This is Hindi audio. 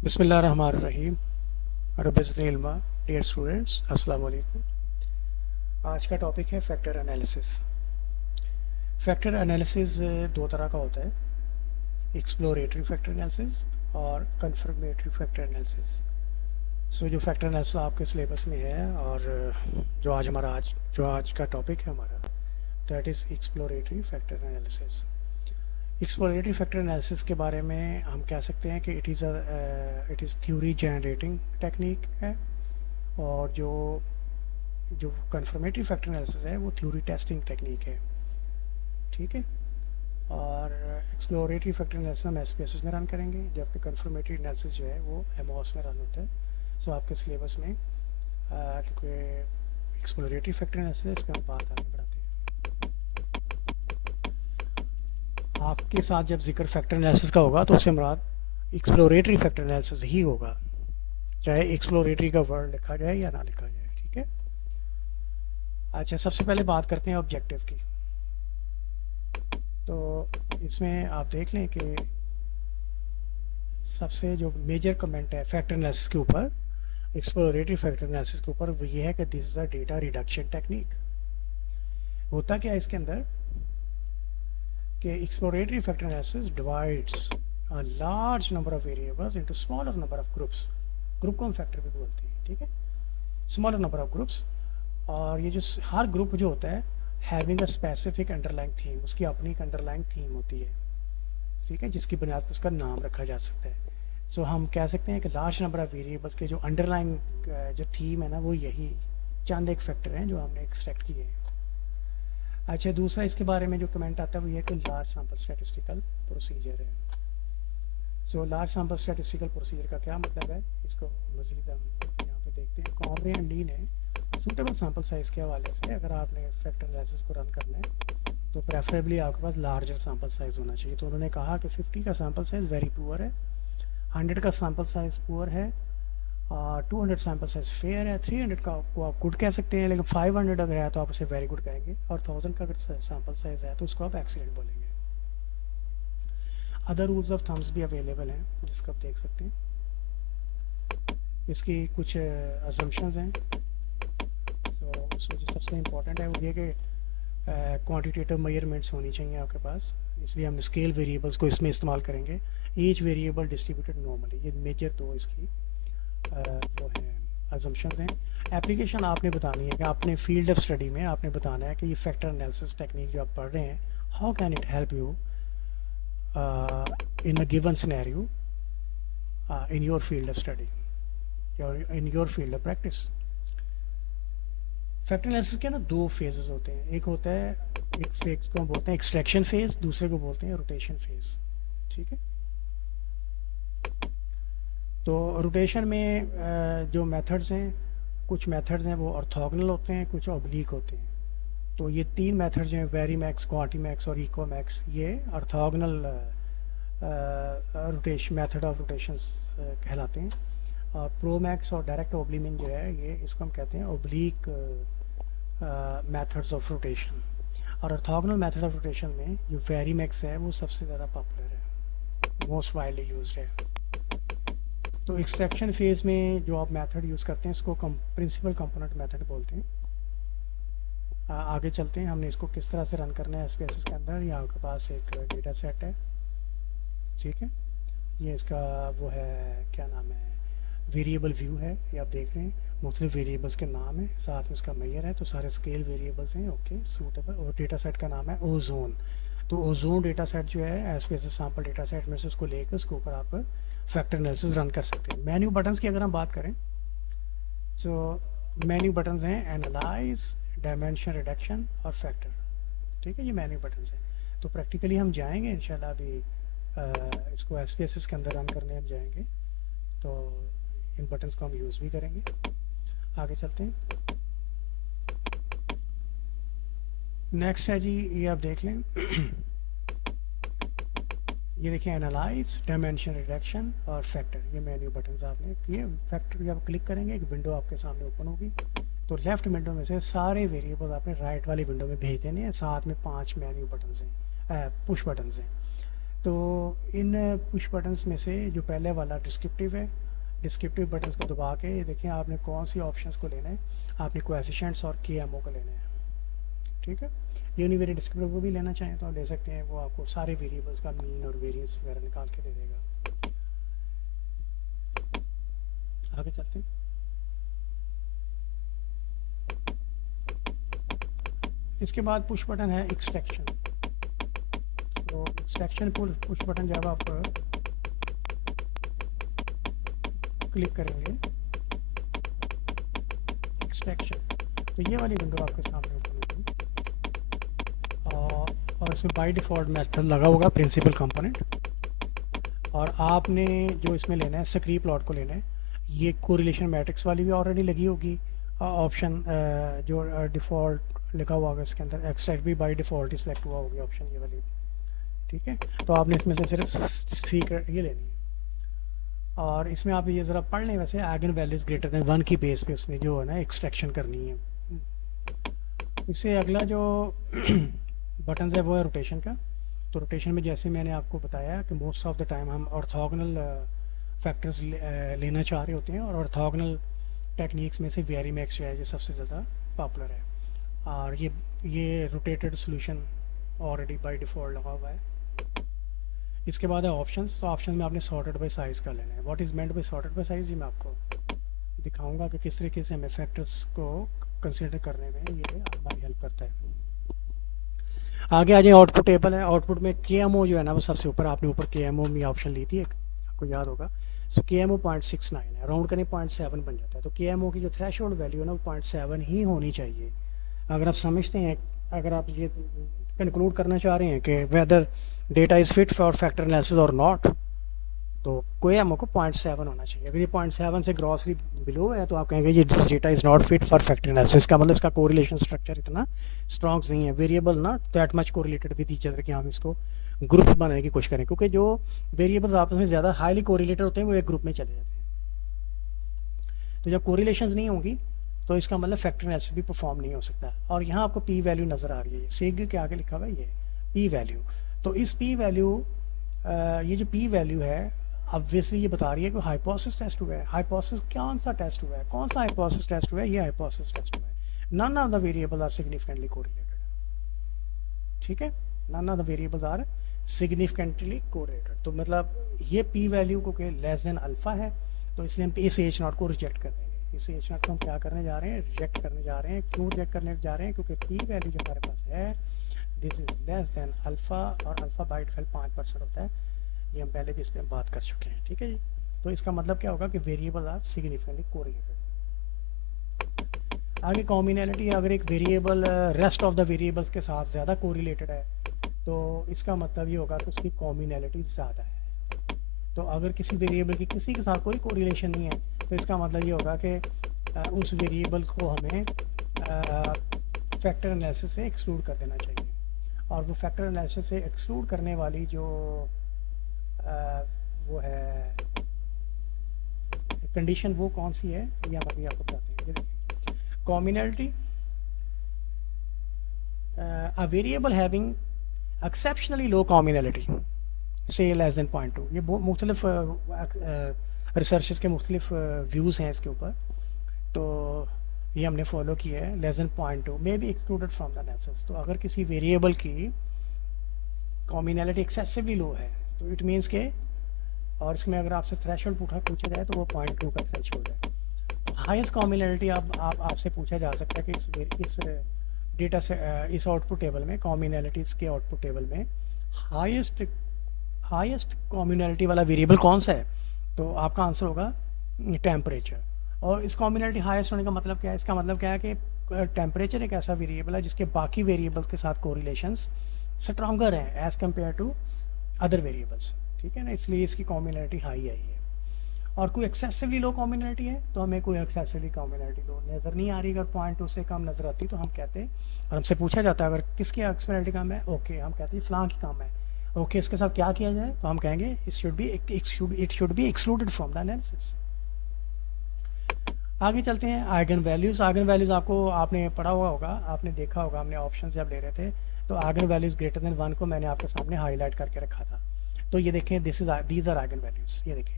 बिस्मिल्लाहिर्रहमानिर्रहीम। रब्बिज़िदनी इल्मा। डियर स्टूडेंट्स, अस्सलाम वालेकुम। आज का टॉपिक है फैक्टर एनालिसिस। फैक्टर एनालिसिस दो तरह का होता है, एक्सप्लोरेटरी फैक्टर एनालिसिस और कन्फर्मेटरी फैक्टर एनालिसिस। जो फैक्टर एनालिसिस आपके सिलेबस में है और जो आज का टॉपिक है हमारा, that is exploratory factor analysis. Exploratory factor analysis के बारे में हम कह सकते हैं कि it is theory generating technique है, और जो जो कन्फर्मेटरी फैक्टर एनालिसिस है वो थ्योरी टेस्टिंग टेक्निक है। ठीक है। और एक्सप्लोरेटरी फैक्टर एनालिसिस हम एसपीएसएस में रन करेंगे, जबकि कन्फर्मेटरी एनालिसिस जो है वो एमओएस में रन होता है। आपके सिलेबस में क्योंकि एक्सप्लोरेटरी फैक्टर एनालिसिस इस पर हम बात आगे बढ़ाते हैं। आपके साथ जब जिक्र फैक्टर एनालिसिस का होगा तो उससे मुराद एक्सप्लोरेटरी फैक्टर एनालिसिस ही होगा, चाहे एक्सप्लोरेटरी का वर्ड लिखा जाए या ना लिखा जाए। ठीक है। अच्छा, सबसे पहले बात करते हैं ऑब्जेक्टिव की। तो इसमें आप देख लें कि सबसे जो मेजर कमेंट है फैक्टर एनालिसिस के ऊपर, एक्सप्लोरेटरी फैक्टर एनालिसिस के ऊपर, वो ये है कि this is a data reduction technique. होता क्या है इसके अंदर कि exploratory factor analysis divides a large number of variables into smaller number of groups. Group को हम फैक्टर भी बोलते हैं। ठीक है। स्मॉलर नंबर ऑफ ग्रुप्स, और ये जो हर ग्रुप जो होता है having a specific underlying theme, उसकी अपनी एक अंडरलाइंग थीम होती है। ठीक है, जिसकी बुनियाद पर उसका नाम रखा जा सकता है। हम कह सकते हैं कि लार्ज नंबर ऑफ वेरिएबल्स के जो अंडरलाइंग जो थीम है ना, वो यही चंद एक फैक्टर हैं जो हमने एक्सट्रैक्ट किए हैं। अच्छा, दूसरा इसके बारे में जो कमेंट आता है वो ये कि लार्ज सैम्पल स्टैटिस्टिकल प्रोसीजर है। लार्ज सैम्पल स्टैटिस्टिकल प्रोसीजर का क्या मतलब है, इसको मज़ीद हम यहाँ पे देखते हैं। कॉमरे एंड ली ने सूटेबल सैम्पल साइज़ के हवाले से, अगर आपने फैक्टर एनालिसिस को रन करना है तो प्रेफरेबली आपके पास लार्जर सैम्पल साइज़ होना चाहिए। तो उन्होंने कहा कि 50 का सैम्पल साइज़ वेरी पुअर है, 100 का सैम्पल साइज़ पुअर है, 200 सैम्पल साइज़ फेयर है, 300 का को आप गुड कह सकते हैं, लेकिन 500 अगर है तो आप उसे वेरी गुड कहेंगे, और 1000 का अगर सैम्पल साइज़ है तो उसको आप एक्सीलेंट बोलेंगे। अदर रूल्स ऑफ थम्स भी अवेलेबल हैं जिसको आप देख सकते हैं। इसकी कुछ असम्पशंस हैं। उसमें जो सबसे इम्पोर्टेंट है वो ये कि क्वांटिटेटिव मेजरमेंट्स होनी चाहिए आपके पास, इसलिए हम स्केल वेरिएबल्स को इसमें इस्तेमाल करेंगे। ईच वेरिएबल डिस्ट्रीब्यूटेड नॉर्मली, ये मेजर दो इसकी वो हैं असम्पशंस हैं। एप्लीकेशन आपने बतानी है कि आपने फील्ड ऑफ स्टडी में आपने बताना है कि ये फैक्टर एनालिसिस टेक्निक जो आप पढ़ रहे हैं, how can it help you in a given scenario in your field of study or in your field of practice। Factor analysis के ना दो फेजेस होते हैं, एक होता है, एक फेज को हम बोलते हैं एक्सट्रैक्शन फेज, दूसरे को बोलते हैं रोटेशन फेज। ठीक है। तो रोटेशन में जो मेथड्स हैं, कुछ मेथड्स हैं वो ऑर्थोगोनल होते हैं, कुछ ऑब्लिक होते हैं। तो ये तीन मेथड्स जो हैं, वेरीमैक्स, क्वांटीमैक्स और इकोमैक्स, ये orthogonal rotation method of rotations कहलाते हैं। और प्रोमैक्स और डायरेक्ट ओब्लिमिन जो है, ये इसको हम कहते हैं ओब्लिक मेथड्स ऑफ रोटेशन। और ऑर्थोगोनल मेथड ऑफ रोटेशन में जो वेरीमैक्स है वो सबसे ज़्यादा पॉपुलर है, मोस्ट वाइडली यूज्ड है। तो एक्सट्रैक्शन फेज़ में जो आप मेथड यूज़ करते हैं उसको प्रिंसिपल कंपोनेंट मेथड बोलते हैं। आगे चलते हैं, हमने इसको किस तरह से रन करना है एसपीएसएस के अंदर। यहाँ आपके पास एक डेटा सेट है। ठीक है। ये इसका वो है, क्या नाम है, वेरिएबल व्यू है, ये आप देख रहे हैं, मुख्तलिफ वेरिएबल्स के नाम है, साथ में उसका मेजर है, तो सारे स्केल वेरिएबल्स हैं। Okay, suitable. और डेटा सेट का नाम है ओजोन। तो ओजोन डेटा सेट जो है एसपीएसएस सैम्पल डेटा सेट में से उसको लेकर उसके ऊपर आप फैक्टर एनालिसिस रन कर सकते हैं। मेन्यू बटन्स की अगर हम बात करें तो मेन्यू बटन्स हैं एनालाइज, डायमेंशन रिडक्शन और फैक्टर। ठीक है, ये मेन्यू बटन्स हैं। तो प्रैक्टिकली हम जाएंगे इंशाल्लाह अभी इसको एसपीएसएस के अंदर रन करने हम जाएंगे, तो इन बटन्स को हम यूज़ भी करेंगे। आगे चलते हैं। नेक्स्ट है जी, ये आप देख लें ये देखिए, एनालाइज, डायमेंशन रिडक्शन और फैक्टर, ये मेन्यू बटन्स आपने किए। फैक्टर जब क्लिक करेंगे एक विंडो आपके सामने ओपन होगी, तो लेफ़्ट विंडो में से सारे वेरिएबल आपने राइट वाली विंडो में भेज देने हैं। साथ में 5 मेन्यू बटन्स हैं, पुश बटन्स हैं। तो इन पुश बटन्स में से जो पहले वाला डिस्क्रिप्टिव है, डिस्क्रिप्टिव बटन्स को दबा के देखिए आपने कौन सी ऑप्शंस को लेना है। आपने कोएफिशिएंट्स और KMO को लेना है, ठीक है। यूनिवेरिएट डिस्क्रिप्टिव को भी लेना चाहें तो आप ले सकते हैं, वो आपको सारे वेरिएबल्स का मीन और वेरिएंस वगैरह निकाल के दे देगा। आगे चलते हैं। इसके बाद पुश बटन है एक्सट्रैक्शन। तो एक्सट्रैक्शन पुश बटन जब आप क्लिक करेंगे एक्सट्रैक्शन, तो ये वाली विंडो आपके सामने ओपन होगी और इसमें बाय डिफ़ॉल्ट मेथड लगा होगा प्रिंसिपल कंपोनेंट। और आपने जो इसमें लेना है सक्री प्लॉट को लेना है। ये कोरिलेशन मैट्रिक्स वाली भी ऑलरेडी लगी होगी ऑप्शन, जो डिफ़ॉल्ट लिखा हुआ होगा इसके अंदर। एक्सट्रैक्ट भी बाय डिफ़ॉल्ट ही सिलेक्ट हुआ होगी ऑप्शन ये वाली, ठीक है। तो आपने इसमें से सिर्फ सीक्रेट ये लेनी है। और इसमें आप ये ज़रा पढ़ लें, वैसे आइगन वैल्यूज़ ग्रेटर देन 1 की बेस पे उसने जो है ना एक्सट्रैक्शन करनी है। इससे अगला जो बटन है वो है रोटेशन का। तो रोटेशन में जैसे मैंने आपको बताया कि मोस्ट ऑफ द टाइम हम ऑर्थोगोनल फैक्टर्स लेना चाह रहे होते हैं, और ऑर्थोगोनल टेक्निक्स में से वेरी मैक्स जो है ये सबसे ज़्यादा पॉपुलर है। और ये rotated solution already by default लगा हुआ है। इसके बाद है ऑप्शंस। तो ऑप्शन में आपने सॉर्टेड बाय साइज़ का लेना है। What is meant by sorted by size, ये मैं आपको दिखाऊंगा कि किस तरीके से हमें फैक्टर्स को कंसिडर करने में ये हमारी हेल्प करता है। आगे आ जाए, आउटपुट टेबल है। आउटपुट में KMO जो है ना वो सबसे ऊपर, आपने ऊपर KMO में ऑप्शन ली थी एक, आपको याद होगा। सो KMO 0.69 है, राउंड करें 0.7 बन जाता है। तो KMO की जो थ्रेशोल्ड वैल्यू है ना वो 0.7 ही होनी चाहिए। अगर आप समझते हैं, अगर आप ये कंक्लूड करना चाह रहे हैं कि whether data is fit for factor analysis और नॉट, तो KMO को 0.7 होना चाहिए। अगर ये 0.7 से ग्रॉसली बिलो है तो आप कहेंगे ये this data is not fit for factor analysis. का मतलब इसका कोरिलेशन स्ट्रक्चर इतना स्ट्रॉन्ग नहीं है, variable not that much correlated with each other कि हम इसको ग्रुप बनाने की कोशिश करें, क्योंकि जो वेरिएबल्स आपस में ज़्यादा हाईली कोरिलेटेड होते हैं वो एक ग्रुप में चले जाते हैं। तो जब कोरिलेशंस नहीं होंगी तो इसका मतलब फैक्टर एनालिसिस भी परफॉर्म नहीं हो सकता। और यहाँ आपको P वैल्यू नज़र आ रही है, सेग के आगे लिखा हुआ है ये P वैल्यू। तो इस P वैल्यू, ये जो P वैल्यू है ऑब्वियसली ये बता रही है कि हाइपोथेसिस टेस्ट हुआ है। हाइपोथेसिस कौन सा टेस्ट हुआ है, कौन सा हाइपोथेसिस टेस्ट हुआ है, ये हाइपोथेसिस टेस्ट हुआ है। None of the variable are significantly correlated, ठीक है। None of the variables are significantly correlated. तो मतलब ये P वैल्यू को के लेस देन अल्फा है, तो इसलिए हम इस H0 को रिजेक्ट कर देंगे। इस H0 को हम क्या करने जा रहे हैं, रिजेक्ट करने जा रहे हैं। क्यों रिजेक्ट करने जा रहे हैं, क्योंकि P वैल्यू जो हमारे पास है this is less than alpha, और अल्फा बाय डिफ़ॉल्ट 5% होता है। ये हम पहले भी इस पर बात कर चुके हैं, ठीक है जी। तो इसका मतलब क्या होगा कि वेरिएबल आर सिग्निफिकेंटली कोरिलेटेड। आगे कॉम्बिनैलिटी, अगर एक variable rest of the variables के साथ ज़्यादा कोरिलेटेड है तो इसका मतलब ये होगा कि उसकी कॉम्बिनैलिटी ज़्यादा है। तो अगर किसी वेरिएबल की किसी के साथ कोई कोरिलेशन नहीं है तो इसका मतलब ये होगा कि उस वेरिएबल को हमें फैक्टर एनालिसिस से एक्सक्लूड कर देना चाहिए। और वो फैक्टर एनालिसिस से एक्सक्लूड करने वाली जो वो है कंडीशन, वो कौन सी है ये हम अभी आपको बताते हैं। ये देखिए, कॉम्बिनैलिटी, अ वेरिएबल हैविंग एक्सेप्शनली लो कॉम्बिनैलिटी से लेस देन 0.2। ये बहुत मुख्तलिफ रिसर्चेस के मुख्तलिफ व्यूज़ हैं इसके ऊपर। तो ये हमने फॉलो किया है, less than 0.2 may be excluded from the analysis. तो अगर किसी वेरिएबल की कॉम्बिनैलिटी एक्सेसिवली लो है तो इट मीन्स के, और इसमें अगर आपसे थ्रेशोल्ड पूछा जाए तो वो 0.2 का थ्रेशोल्ड है। हाईएस्ट कॉम्बिनैलिटी आपसे पूछा जा सकता है कि इस डेटा से इस आउटपुट टेबल में, कॉम्बिनैलिटीज़ के आउटपुट टेबल में हाईएस्ट कॉम्बिनैलिटी वाला वेरिएबल कौन सा है। तो आपका आंसर होगा टेम्परेचर। और इस कॉम्बिनैलिटी हाईएस्ट होने का मतलब क्या है, इसका मतलब क्या है कि टेम्परेचर एक ऐसा वेरिएबल है जिसके बाकी वेरिएबल्स के साथ कोरिलेशंस स्ट्रॉन्गर हैं as compared to other variables, ठीक है ना, इसलिए इसकी कॉम्बिनैलिटी हाई आई है। और कोई एक्सेसिवली लो कॉम्बिनैलिटी है तो हमें कोई एक्सेसिवली कॉम्बिनैलिटी लो नज़र नहीं आ रही। अगर 0.2 से कम नज़र आती तो हम कहते हैं, और हमसे पूछा जाता है अगर किसकी एक्सपेरिमेंटली कम है, ओके हम कहते हैं फ़लाँ की कम है, ओके इसके साथ क्या किया जाए, तो हम कहेंगे it should be excluded from the analysis. आगे चलते हैं, आइगन वैल्यूज़। आइगन वैल्यूज़ आपने पढ़ा हुआ होगा, आपने देखा होगा, हमने ऑप्शन जब ले रहे थे तो आइगन वैल्यूज़ ग्रेटर देन 1 को मैंने आपके सामने हाईलाइट करके रखा था। तो ये देखें, दीज आर आइगन वैल्यूज़, ये देखें